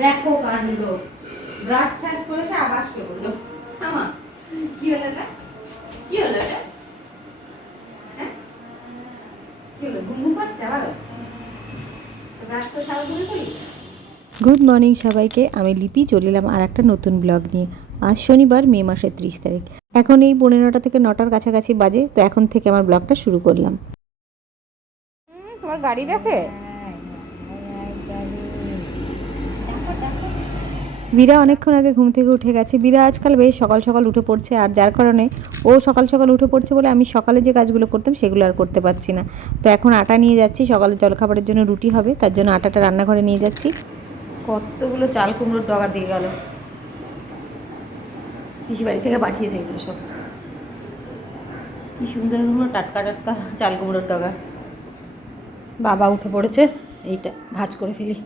দেখো কাণ্ড, ব্রাশ ছাশ করেছে আবার শুয়ে পড়লো। আমা কি হলো এটা? কি হলো এটা? হ্যাঁ কি হলো? ঘুম ঘুম পাচ্ছে আবারও? ব্রাশ করে সারা ঘুরে করি। গুড মর্নিং সবাইকে, আমি লিপি চলে এলাম আর একটা নতুন ব্লগ নিয়ে। আজ শনিবার, মে মাসের 30 তারিখ। এখন এই 9:30 থেকে 9টার কাছাকাছি বাজে, তো এখন থেকে আমার ব্লগটা শুরু করলাম। তোমার গাড়ি দেখে? বীরা অনেকক্ষণ আগে ঘুম থেকে উঠে গেছে। বীরা আজকাল বেশ সকাল সকাল উঠে পড়ছে, আর যার কারণে ও সকাল সকাল উঠে পড়ছে বলে আমি সকালে যে কাজগুলো করতাম সেগুলো আর করতে পারছি না। তো এখন আটা নিয়ে যাচ্ছি, সকালে জলখাবারের জন্য রুটি হবে, তার জন্য আটাটা রান্নাঘরে নিয়ে যাচ্ছি। কতগুলো চাল কুমড়োর ডগা দিয়ে গেল, পিসি বাড়ি থেকে পাঠিয়েছে এগুলো সব। কি সুন্দর কুমড়ো, টাটকা টাটকা চাল কুমড়োর ডগা। বাবা উঠে পড়েছে, এইটা ভাজ করে ফেলি।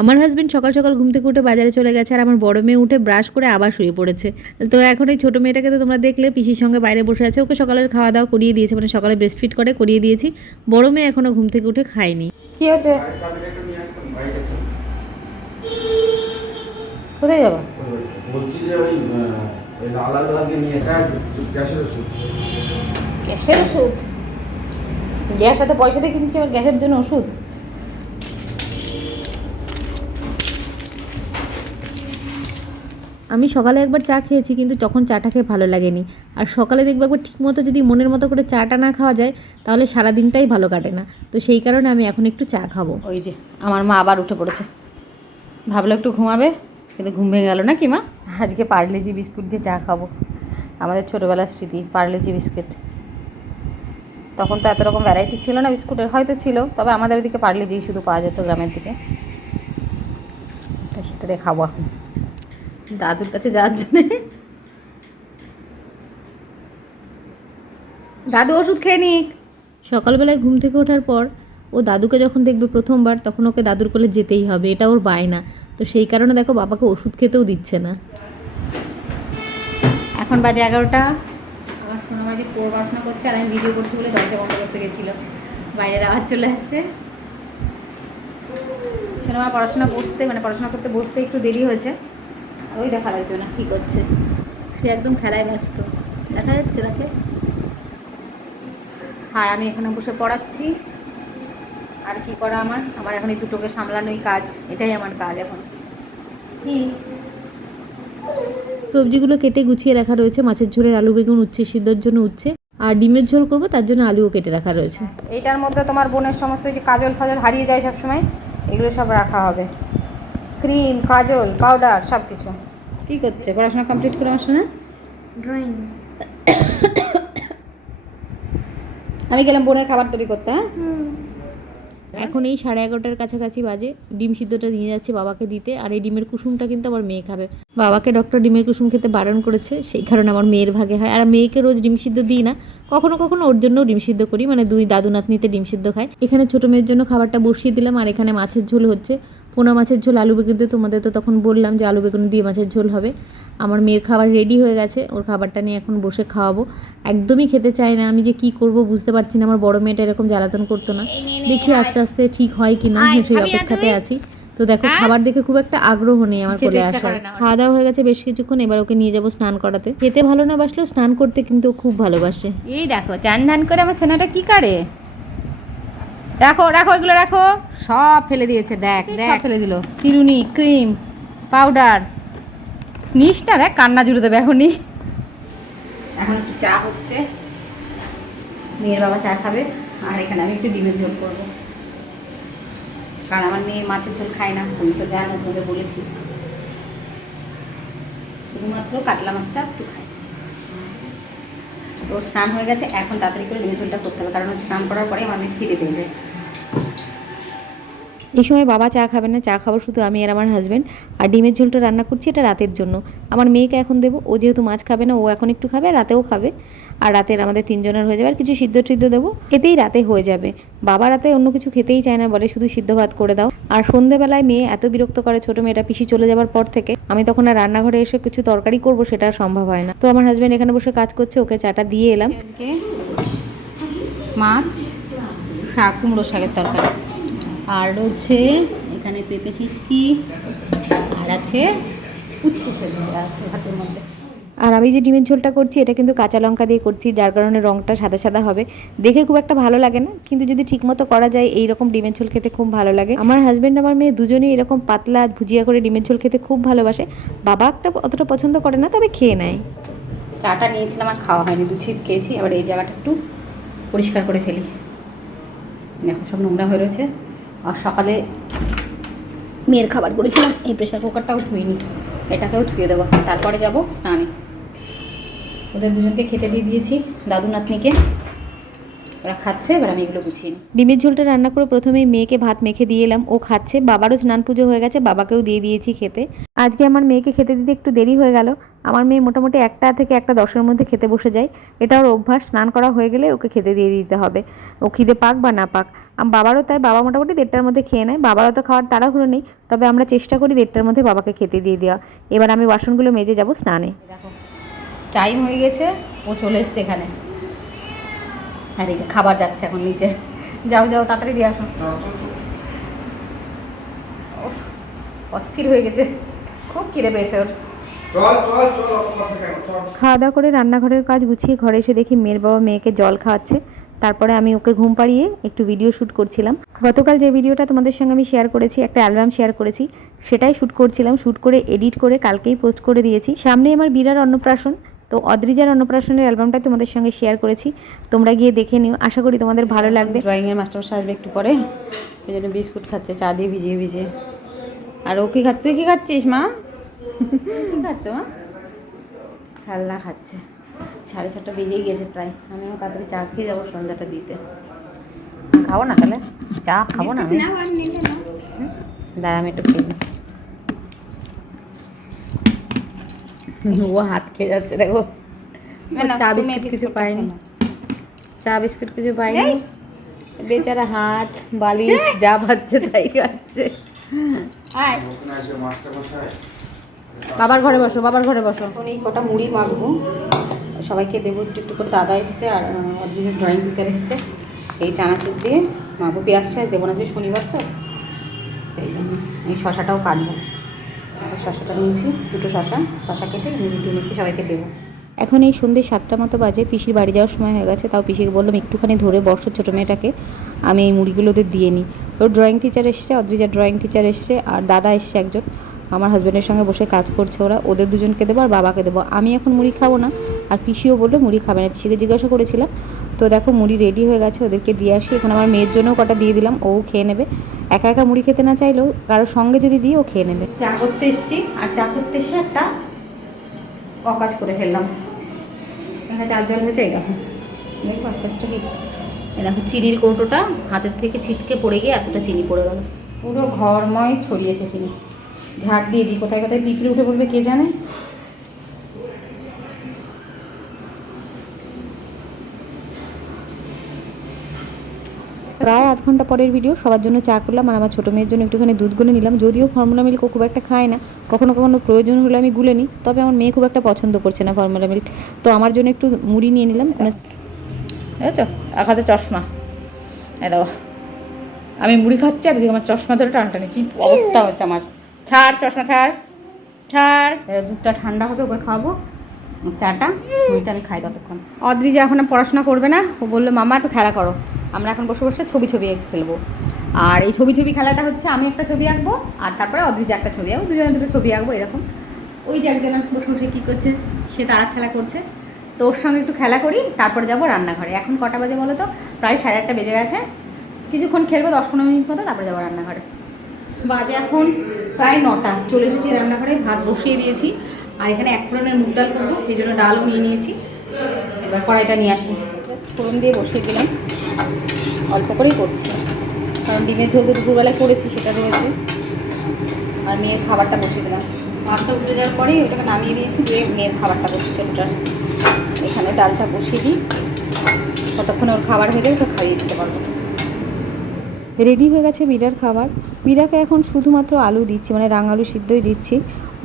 আমার হাজবেন্ড সকাল সকাল ঘুম থেকে উঠে বাজারে চলে গেছে, আর আমার বড় মেয়ে উঠে ব্রাশ করে আবার শুয়ে পড়েছে। তো এখন এই ছোটো মেয়েটাকে তো তোমরা দেখলে পিসির সঙ্গে বাইরে বসে আছে, ওকে সকালের খাওয়া দাওয়া করিয়ে দিয়েছে, মানে সকালে ব্রেস্টফিড করিয়ে দিয়েছি। বড় মেয়ে এখনও ঘুম থেকে উঠে খায়নি। কি হয়েছে? কোথায় যাবো? বলছি যে ওই লাল আলু আজকে নিয়ে এসে গ্যাসের ওষুধ। গ্যাসের ওষুধ? গ্যাস হাতে পয়সা দিয়ে কিনছি, আবার গ্যাসের জন্য ওষুধ? আমি সকালে একবার চা খেয়েছি, কিন্তু তখন চাটা খেয়ে ভালো লাগেনি। আর সকালে দেখবে একবার ঠিকমতো যদি মনের মতো করে চাটা না খাওয়া যায়, তাহলে সারা দিনটাই ভালো কাটে না। তো সেই কারণে আমি এখন একটু চা খাবো। ওই যে আমার মা আবার উঠে পড়েছে, ভাবলো একটু ঘুমাবে, কিন্তু ঘুম ভেঙে গেল না কি মা? আজকে পার্লেজি বিস্কুট দিয়ে চা খাবো, আমাদের ছোটোবেলার স্মৃতি পার্লেজি বিস্কুট। তখন তো এত রকম ভ্যারাইটি ছিল না বিস্কুটের, হয়তো ছিল, তবে আমাদের ওদিকে পার্লেজি শুধু পাওয়া যেত গ্রামের দিকে। তাই সেটা দিয়ে খাবো এখন দাদুর কাছে যাওয়ার জন্যে। দাদু ওষুধ খেয়ে নিক। সকালবেলায় ঘুম থেকে ওঠার পর ও দাদুকে যখন দেখবে প্রথমবার, তখন ওকে দাদুর কোলে যেতেই হবে, এটা ওর বায়না। তো সেই কারণে দেখো বাবাকে ওষুধ খেতেও দিচ্ছে না। এখন বাজে 11টা। আমার সোনামাজি পড়াশোনা করছে, আর আমি ভিডিও করছি বলে দরজা বন্ধ করতে গেছিলো, বাইরের আওয়াজ চলে আসছে। সোনামা পড়াশোনা করতে বসতে একটু দেরি হয়েছে, ওই দেখার জন্য কী করছে, সে একদম খেলায় ব্যস্ত, দেখা যাচ্ছে তাকে। আর আমি এখানে বসে পড়াচ্ছি। আর কি করা আমার এখন এই দুটোকে সামলানোই কাজ, এটাই আমার কাজ এখন। কি সবজিগুলো কেটে গুছিয়ে রাখা রয়েছে, মাছের ঝোলের আলু বেগুন উচ্ছে সিদ্ধর জন্য উচ্ছে, আর ডিমের ঝোল করব, তার জন্য আলুও কেটে রাখা রয়েছে। এইটার মধ্যে তোমার বোনের সমস্ত যে কাজল ফাজল হারিয়ে যায় সবসময়, এগুলো সব রাখা হবে, ক্রিম কাজল পাউডার সব কিছু। কী করছে? পড়াশোনা কমপ্লিট করে আমার শোনা ড্রয়িং। আমি গেলাম বোনের খাবার তৈরি করতে। হ্যাঁ, এখন এই 11:30টার কাছাকাছি বাজে, ডিম সিদ্ধটা নিয়ে যাচ্ছি বাবাকে দিতে। আর এই ডিমের কুসুমটা কিন্তু আমার মেয়ে খাবে। বাবাকে ডক্টর ডিমের কুসুম খেতে বারণ করেছে, সেই কারণে আমার মেয়ের ভাগে হয়। আর মেয়েকে রোজ ডিম সিদ্ধ দিই না, কখনো কখনো ওর জন্যও ডিম সিদ্ধ করি, মানে দুই দাদু নাতনিতে ডিম সিদ্ধ খায়। এখানে ছোটো মেয়ের জন্য খাবারটা বসিয়ে দিলাম, আর এখানে মাছের ঝোল হচ্ছে, পোনা মাছের ঝোল আলু বেগুন দিয়ে। তোমাদের তো তখন বললাম যে আলু বেগুন দিয়ে মাছের ঝোল হবে। আমার মেয়ের খাবার রেডি হয়ে গেছে, ওর খাবারটা নিয়ে এখন বসে খাওয়াবো। একদমই খেতে চায় না, আমি যে কি করব বুঝতে পারছি না। আমার বড় মেয়েটা এরকম জ্বালাতন করতো না, দেখি আস্তে আস্তে ঠিক হয় কি না, সেই অপেক্ষাতে আছি। তো দেখো খাবার দেখে খুব একটা আগ্রহ নেই আমার কোলে আসার। খাওয়া দাওয়া হয়ে গেছে বেশ কিছুক্ষণ, এবার ওকে নিয়ে যাবো স্নান করাতে। খেতে ভালো না বাসলেও স্নান করতে কিন্তু ও খুব ভালোবাসে। এই দেখো চান ধান করে আমার ছোনাটা কি করে। রাখো রাখো, এগুলো রাখো, সব ফেলে দিয়েছে, দেখ দেখ ফেলে দিল। চিরুনি, ক্রিম, পাউডার, নিশটা দেখ কান্না জুড়ে দেবে এখনই। এখন একটু চা হচ্ছে, মেয়ের বাবা চা খাবে, আর এখানে আমি একটু ডিমের ঝোল করবো, কারণ আমার মেয়ে মাছের ঝোল খায় না, তুমি তো জানো, তোমাকে বলেছি। শুধুমাত্র কাতলা মাছটা একটু খায়। ওর স্নান হয়ে গেছে, এখন তাড়াতাড়ি করে ডিমের ঝোলটা করতে হবে, কারণ স্নান করার পরে আমার অনেক খিদে পেয়ে যায়। এই সময় বাবা চা খাবে না, চা খাবো শুধু আমি আর আমার হাজব্যান্ড। আর ডিমের ঝোলটা রান্না করছি, এটা রাতের জন্য। আমার মেয়েকে এখন দেবো, ও যেহেতু মাছ খাবে না, ও এখন একটু খাবে, রাতেও খাবে। আর রাতের আমাদের 3 জনের হয়ে যাবে, আর কিছু সিদ্ধ টিদ্ধ দেবো, এতেই রাতে হয়ে যাবে। বাবা রাতে অন্য কিছু খেতেই চায় না, বলে শুধু সিদ্ধ ভাত করে দাও। আর সন্ধেবেলায় মেয়ে এত বিরক্ত করে, ছোটো মেয়েটা পিসি চলে যাওয়ার পর থেকে, আমি তখন আর রান্নাঘরে এসে কিছু তরকারি করবো সেটা সম্ভব হয় না। তো আমার হাজব্যান্ড এখানে বসে কাজ করছে, ওকে চাটা দিয়ে এলাম। আজকে মাছ, শাক, কুমড়ো শাকের তরকারি। আর রয়েছে এখানে পেঁপে চিচকি, আর আছে উচ্ছে সেদ্ধ আছে ভাতের মধ্যে। আর আমি যে ডিমের ঝোলটা করছি এটা কিন্তু কাঁচা লঙ্কা দিয়ে করছি, যার কারণে রঙটা সাদা সাদা হবে, দেখে খুব একটা ভালো লাগে না, কিন্তু যদি ঠিকমতো করা যায় এই রকম ডিমের ঝোল খেতে খুব ভালো লাগে। আমার হাজব্যান্ড আমার মেয়ে দুজনেই এরকম পাতলা ভুজিয়া করে ডিমের ঝোল খেতে খুব ভালোবাসে। বাবা একটা অতটা পছন্দ করে না, তবে খেয়ে নেয়। চাটা নিয়েছিলাম আর খাওয়া হয়নি, 2 ছিপ খেয়েছি। এবার এই জায়গাটা একটু পরিষ্কার করে ফেলি, এখন সব নোংরা হয়ে রয়েছে। আর সকালে মেয়ের খাবার করেছিলাম, এই প্রেশার কুকারটাও ধুইনি, এটাকেও ধুয়ে দেবো। তারপরে যাব স্নানে। ওদের দুজনকে খেতে দিয়ে দিয়েছি, দাদু নাতনিকে, ওরা খাচ্ছে। এবার আমি এগুলো গুছিয়ে নিই। ডিমের ঝোলটা রান্না করে প্রথমেই মেয়েকে ভাত মেখে দিয়ে এলাম, ও খাচ্ছে। বাবারও স্নান পুজো হয়ে গেছে, বাবাকেও দিয়ে দিয়েছি খেতে। আজকে আমার মেয়েকে খেতে দিতে একটু দেরি হয়ে গেল। আমার মেয়ে মোটামুটি 1টা থেকে 1:10-এর মধ্যে খেতে বসে যায়, এটা ওর অভ্যাস। স্নান করা হয়ে গেলে ওকে খেতে দিয়ে দিতে হবে, ও খিদে পাক বা না পাক। বাবারও তাই, বাবা মোটামুটি 1:30টার মধ্যে খেয়ে নেয়। বাবারও তো খাওয়ার তাড়াহুড়ো নেই, তবে আমরা চেষ্টা করি 1:30টার মধ্যে বাবাকে খেতে দিয়ে দেওয়া। এবার আমি বাসনগুলো মেজে যাব স্নানে। দেখো টাইম হয়ে গেছে, ও চলে এসছে এখানে। আর এই যে খাবার যাচ্ছে এখন নিচে। যাও যাও তাড়াতাড়ি দিয়ে আসো। ওফ, অস্থির হয়ে গেছে, খুব খিদে পেয়েছে ওর। খাওয়া দাওয়া করে রান্নাঘরের কাজ গুছিয়ে ঘরে এসে দেখি মেয়ের বাবা মেয়েকে জল খাওয়াচ্ছে। তারপরে আমি ওকে ঘুম পাড়িয়ে একটু ভিডিও শ্যুট করছিলাম। গতকাল যে ভিডিওটা তোমাদের সঙ্গে আমি শেয়ার করেছি, একটা অ্যালবাম শেয়ার করেছি, সেটাই শ্যুট করছিলাম। শ্যুট করে এডিট করে কালকেই পোস্ট করে দিয়েছি। সামনে আমার বিরার অন্নপ্রাশন, তো অদ্রিজার অন্নপ্রাশনের অ্যালবামটা তোমাদের সঙ্গে শেয়ার করেছি, তোমরা গিয়ে দেখে নিও, আশা করি তোমাদের ভালো লাগবে। ড্রয়িংয়ের মাস্টারমশাই আসবে একটু পরে, এই জন্য বিস্কুট খাচ্ছে চা দিয়ে ভিজিয়ে ভিজিয়ে। আর ও কি খাচ্ছে? তুই কি খাচ্ছিস মা? কী খাচ্ছ মা? খেলনা খাচ্ছে। 6:30 বেজেই গেছে প্রায়। আমিও তাড়াতাড়ি চা খেয়ে যাবো সন্ধ্যাটা দিতে। খাবো না তাহলে? চা খাবো না আমি? দাঁড়া আমি একটু খেয়ে নিই। ও হাত খেয়ে যাচ্ছে দেখো। চা বিস্কুট কিছু পাইনি, চা বিস্কুট কিছু পাইনি। বেচারা হাত বালিশ যা পাচ্ছে তাই খাচ্ছে। বাবার ঘরে বসো, বাবার ঘরে বসো। এখন এই কটা মুড়ি মাখবো, সবাইকে দেবো একটু একটু করে। দাদা এসছে আর অজিজের ড্রয়িং টিচার এসছে। এই চানাচুর দিয়ে মাখবো, পেঁয়াজ টেয়াজ দেবো না, শনিবার তো এই জন্য। এই শশাটাও কাটবো, শশাটা নিয়েছি, 2টো শশা কেটে মুড়ি মেখে সবাইকে দেবো। এখন এই সন্ধ্যে 7টা মতো বাজে, পিসির বাড়ি যাওয়ার সময় হয়ে গেছে। তাও পিসিকে বললাম একটুখানি ধরে বসো ছোটো মেয়েটাকে, আমি এই মুড়িগুলো ওদের দিয়ে নিই। ওর ড্রয়িং টিচার এসছে, অদ্রিজার ড্রয়িং টিচার এসছে, আর দাদা এসছে একজন। আমার হাজব্যান্ডের সঙ্গে বসে কাজ করছে ওরা, ওদের দুজনকে দেবো আর বাবাকে দেবো। আমি এখন মুড়ি খাবো না, আর পিসিও বললো মুড়ি খাবে না। পিসিকে জিজ্ঞাসা করেছিলাম, তো দেখো মুড়ি রেডি হয়ে গেছে, ওদেরকে দিয়ে আসি। এখানে আমার মেয়ের জন্যও কটা দিয়ে দিলাম, ও খেয়ে নেবে। একা একা মুড়ি খেতে না চাইলেও কারোর সঙ্গে যদি দিই ও খেয়ে নেবে। চা করতে এসছি, আর চা করতে এসে একটা অকাজ করে ফেললাম। এখানে চার জল হয়েছে, এই দেখো দেখো অকাজটা কি। এই দেখো চিনির কৌটোটা হাতের থেকে ছিটকে পড়ে গিয়ে এতটা চিনি পড়ে গেল, পুরো ঘরময় ছড়িয়েছে চিনি। ঝাড় দিয়ে দিই, কোথায় কোথায় পিঁপড়ে উঠে পড়বে কে জানে। প্রায় আধ ঘন্টা পরের ভিডিও। সবার জন্য চা করলাম, আর আমার ছোটো মেয়ের জন্য একটুখানি দুধ গুলে নিলাম। যদিও ফর্মুলা মিল্ক ও খুব একটা খায় না, কখনো কখনো প্রয়োজন হলে আমি গুলে নিই, তবে আমার মেয়ে খুব একটা পছন্দ করছে না ফর্মুলা মিল্ক, তো আমার জন্য একটু মুড়ি নিয়ে নিলাম। বুঝেছো, এক হাতে চশমা, এই দেখো আমি মুড়ি খাচ্ছি আর এদিকে আমার চশমা ধরে টানটানি, কি অবস্থা হচ্ছে আমার। ছাড় চশমা, ছাড় ছাড়। এবার দুধটা ঠান্ডা হবে, ওকে খাওয়াবো। চাটা মুড়িটা আমি খাই ততক্ষণ। অদ্রিজা এখন পড়াশোনা করবে না, ও বললো মামা একটু খেলা করো। আমরা এখন বসে বসে ছবি খেলবো। আর এই ছবি খেলাটা হচ্ছে আমি একটা ছবি আঁকবো, আর তারপরে অদ্রিজা একটা ছবি আঁকবো, দুজনে দুটো ছবি আঁকবো এরকম। ওই যে একজন বসে বসে কী করছে, সে তারা খেলা করছে, তো ওর সঙ্গে একটু খেলা করি, তারপরে যাবো রান্নাঘরে। এখন কটা বাজে বলো তো? প্রায় 8:30 বেজে গেছে। কিছুক্ষণ খেলবো, 10-15 মিনিট মতো, তারপরে যাবো রান্নাঘরে। বাজে এখন প্রায় 9টা। চলে এসেছি রান্নাঘরে, ভাত বসিয়ে দিয়েছি। আর এখানে 1 ফোড়নের মুগ ডাল করবো, সেই জন্য ডালও নিয়ে নিয়েছি। এবার কড়াইটা নিয়ে আসি, জাস্ট ফোড়ন দিয়ে বসিয়ে দিলাম। অল্প করেই করছি, কারণ ডিমের ঝোল তো দুপুরবেলায় করেছি, সেটা রয়েছে। আর মেয়ের খাবারটা বসিয়ে দিলাম। ভাতটা উঠে যাওয়ার পরেই ওটাকে নামিয়ে দিয়েছি, দিয়ে মেয়ের খাবারটা বসিয়ে ওটার এখানে ডালটা বসিয়ে দিই, ততক্ষণে ওর খাবার হয়ে যাবে, ওটা খাইয়ে দিতে পারবো। রেডি হয়ে গেছে বিরার খাবার। বিরাকে এখন শুধুমাত্র আলু দিচ্ছি, মানে রাঙা আলু সিদ্ধই দিচ্ছি,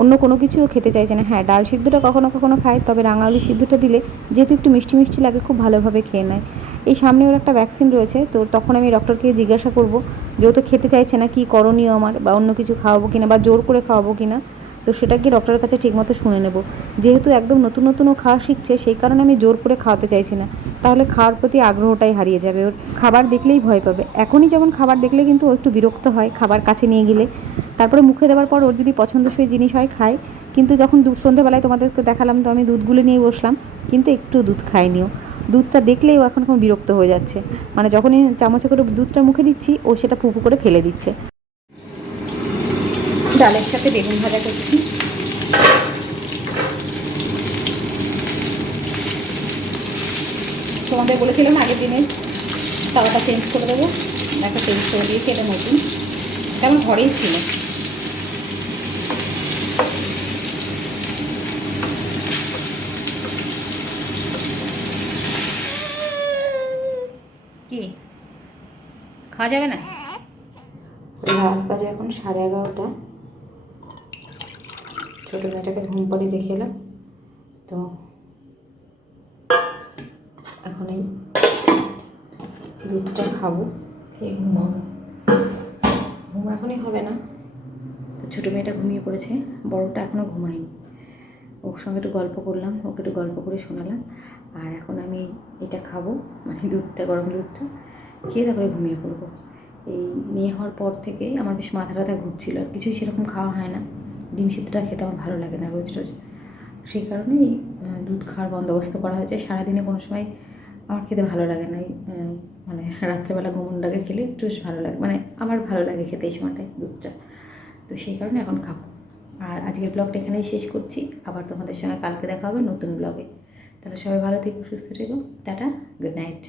অন্য কোনো কিছুও খেতে চাইছে না। হ্যাঁ, ডাল সিদ্ধটা কখনো কখনো খায়, তবে রাঙা আলু সিদ্ধটা দিলে যেহেতু একটু মিষ্টি মিষ্টি লাগে খুব ভালোভাবে খেয়ে নেয়। এই সামনে ওর একটা ভ্যাকসিন রয়েছে, তো তখন আমি ডক্টরকে জিজ্ঞাসা করব যেহেতু খেতে চাইছে না কী করণীয় আমার, বা অন্য কিছু খাওয়াবো কিনা বা জোর করে খাওয়াবো কিনা। তো সেটা গিয়ে ডক্টরের কাছে ঠিকমতো শুনে নেব। যেহেতু একদম নতুন নতুন ও খাওয়া শিখছে, সেই কারণে আমি জোর করে খাওয়াতে চাইছি না, তাহলে খাওয়ার প্রতি আগ্রহটাই হারিয়ে যাবে। ওর খাবার দেখলেই ভয় পাবে। এখনই যেমন খাবার দেখলে কিন্তু ও একটু বিরক্ত হয় খাবার কাছে নিয়ে গেলে, তারপরে মুখে দেওয়ার পর ওর যদি পছন্দসই জিনিস হয় খায়। কিন্তু যখন সন্ধ্যেবেলায় তোমাদেরকে দেখালাম, তো আমি দুধগুলো নিয়ে বসলাম, কিন্তু একটু দুধ খায়নিও। দুধটা দেখলেই ও এখন বিরক্ত হয়ে যাচ্ছে, মানে যখনই চামচে করে দুধটা মুখে দিচ্ছি ও সেটা ফুপু করে ফেলে দিচ্ছে। ডালের সাথে বেগুন ভাজা করছি। তোমাদের বলেছিলাম আগের দিনে তাওয়াটা চেঞ্জ করে দেবো, একটা চেঞ্জ করে দিয়েছি, এটা নতুন, এটা আমার ঘরেই ছিল। কি খাওয়া যাবে না? রাত বাজে এখন 11:30। ছোটো মেয়েটাকে ঘুম পাড়িয়ে দেখে এলাম, তো এখন এই দুধটা খাবো, খেয়ে ঘুমাবো। ঘুম এখনই হবে না, তো ছোটো মেয়েটা ঘুমিয়ে পড়েছে, বড়টা এখনও ঘুমায়নি। ওর সঙ্গে একটু গল্প করলাম, ওকে একটু গল্প করে শোনালাম, আর এখন আমি এটা খাবো, মানে দুধটা, গরম দুধটা খেয়ে তারপরে ঘুমিয়ে পড়বো। এই মেয়ে হওয়ার পর থেকেই আমার বেশ মাথা টাথা ঘুরছিল, আর কিছুই সেরকম খাওয়া হয় না। ডিম সিদ্ধটা খেতে আমার ভালো লাগে না রোজ রোজ, সেই কারণেই দুধ খাওয়ার বন্দোবস্ত করা হয়েছে। সারাদিনে কোনো সময় আমার খেতে ভালো লাগে না, মানে রাত্রেবেলা ঘুমোনোর আগে খেলে একটু বেশ ভালো লাগে, মানে আমার ভালো লাগে খেতে এই সময়টায় দুধটা, তো সেই কারণে এখন খাবো। আর আজকের ব্লগটা এখানেই শেষ করছি, আবার তোমাদের সঙ্গে কালকে দেখা হবে নতুন ব্লগে। তাহলে সবাই ভালো থেকো, সুস্থ থেকো, টাটা, গুড নাইট।